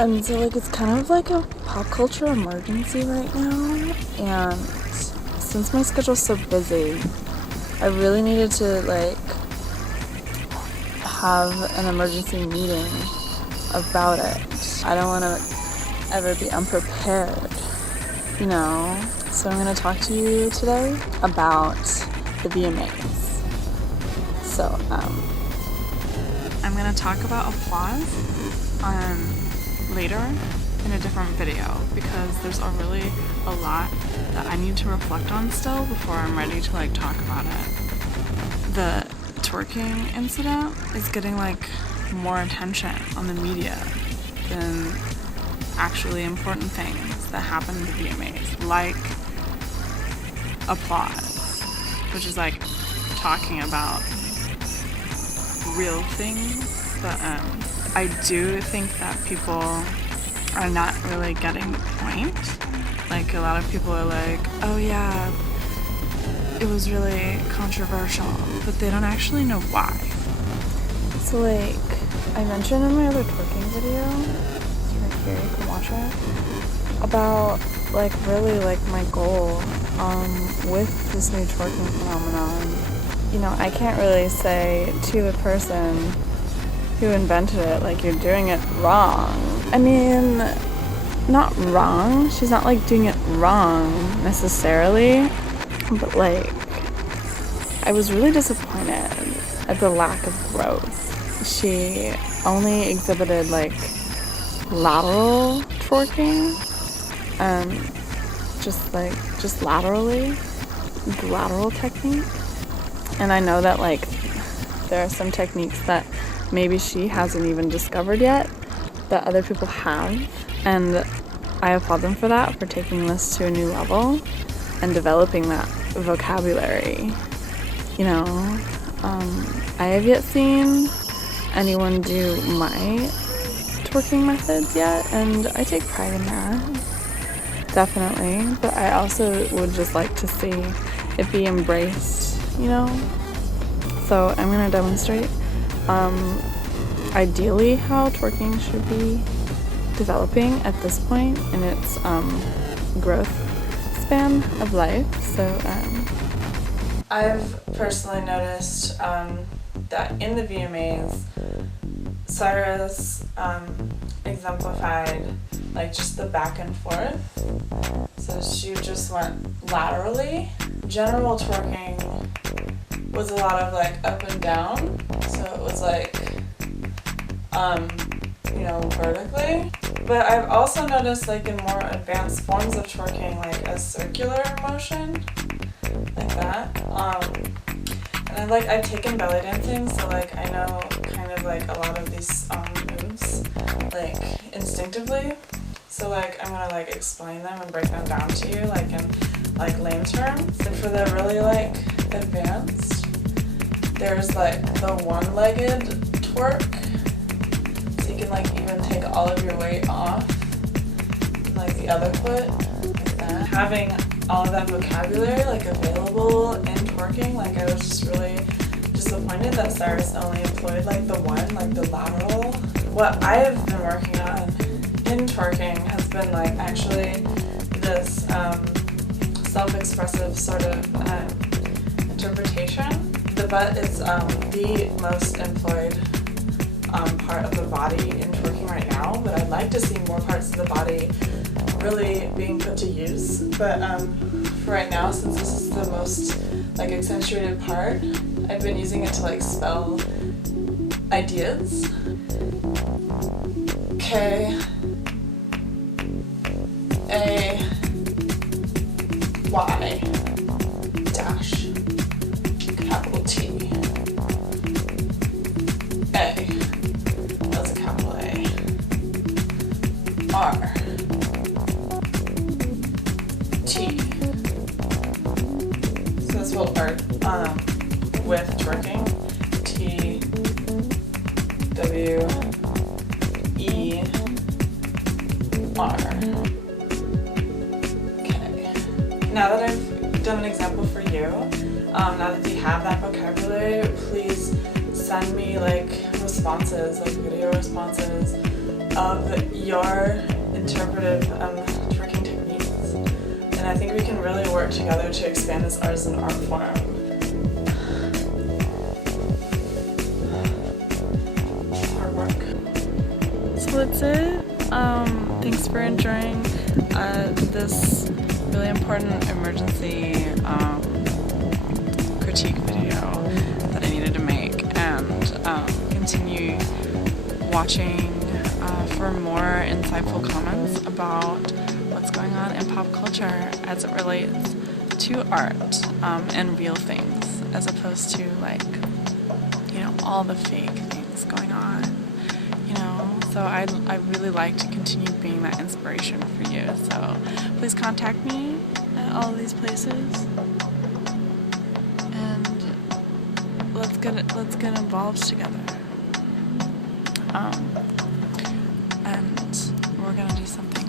And so like it's kind of like a pop culture emergency right now, and since my schedule's so busy, I really needed to like have an emergency meeting about it. I don't want to ever be unprepared, you know? So I'm going to talk to you today about the VMAs. So I'm going to talk about applause later in a different video, because there's really a lot that I need to reflect on still before I'm ready to like talk about it. The twerking incident is getting like more attention on the media than actually important things that happen in the VMAs, like applause, which is like talking about real things. But I do think that people are not really getting the point. Like a lot of people are like, oh yeah, it was really controversial, but they don't actually know why. So like I mentioned in my other twerking video, it's right here, you can watch it, about like really like my goal with this new twerking phenomenon. You know, I can't really say to the person who invented it, like, you're doing it wrong. I mean, not wrong. She's not like doing it wrong necessarily, but like I was really disappointed at the lack of growth. She only exhibited like lateral twerking, just laterally, the lateral technique. And I know that like there are some techniques that maybe she hasn't even discovered yet that other people have, and I applaud them for that, for taking this to a new level and developing that vocabulary. You know, I have yet seen anyone do my twerking methods yet, and I take pride in that, definitely. But I also would just like to see it be embraced, you know? So I'm gonna demonstrate ideally how twerking should be developing at this point in its growth span of life. So I've personally noticed that in the VMAs, Cyrus exemplified like just the back and forth. So she just went laterally. General twerking was a lot of like up and down, so it was like you know, vertically. But I've also noticed like in more advanced forms of twerking, like a circular motion like that. And I've taken belly dancing, so like I know kind of like a lot of these moves like instinctively. So like I'm gonna like explain them and break them down to you like in like lame terms. And for the really like advanced, there's like the one-legged twerk. So you can like even take all of your weight off, like the other foot, like that. Having all of that vocabulary like available in twerking, like I was just really disappointed that Cyrus only employed like the one, like the lateral. What I've been working on in twerking has been like actually this self-expressive sort of interpretation. The butt is the most employed part of the body in twerking right now, but I'd like to see more parts of the body really being put to use. But for right now, since this is the most like accentuated part, I've been using it to like spell ideas. K-A-Y dash capital T A, that's a capital A, R T. So that's what art with twerking. T W E R. Okay. Now that I've done an example for you, now that you have that vocabulary, please send me like responses, like video responses, of your interpretive twerking techniques. And I think we can really work together to expand this art as an art form. Hard work. So that's it. Thanks for enjoying this really important emergency critique video that I needed to make, and continue watching for more insightful comments about what's going on in pop culture as it relates to art and real things, as opposed to, like, you know, all the fake things going on, you know. So I really like to continue being that inspiration for you. So please contact me at all of these places, and let's get involved together. And we're gonna do something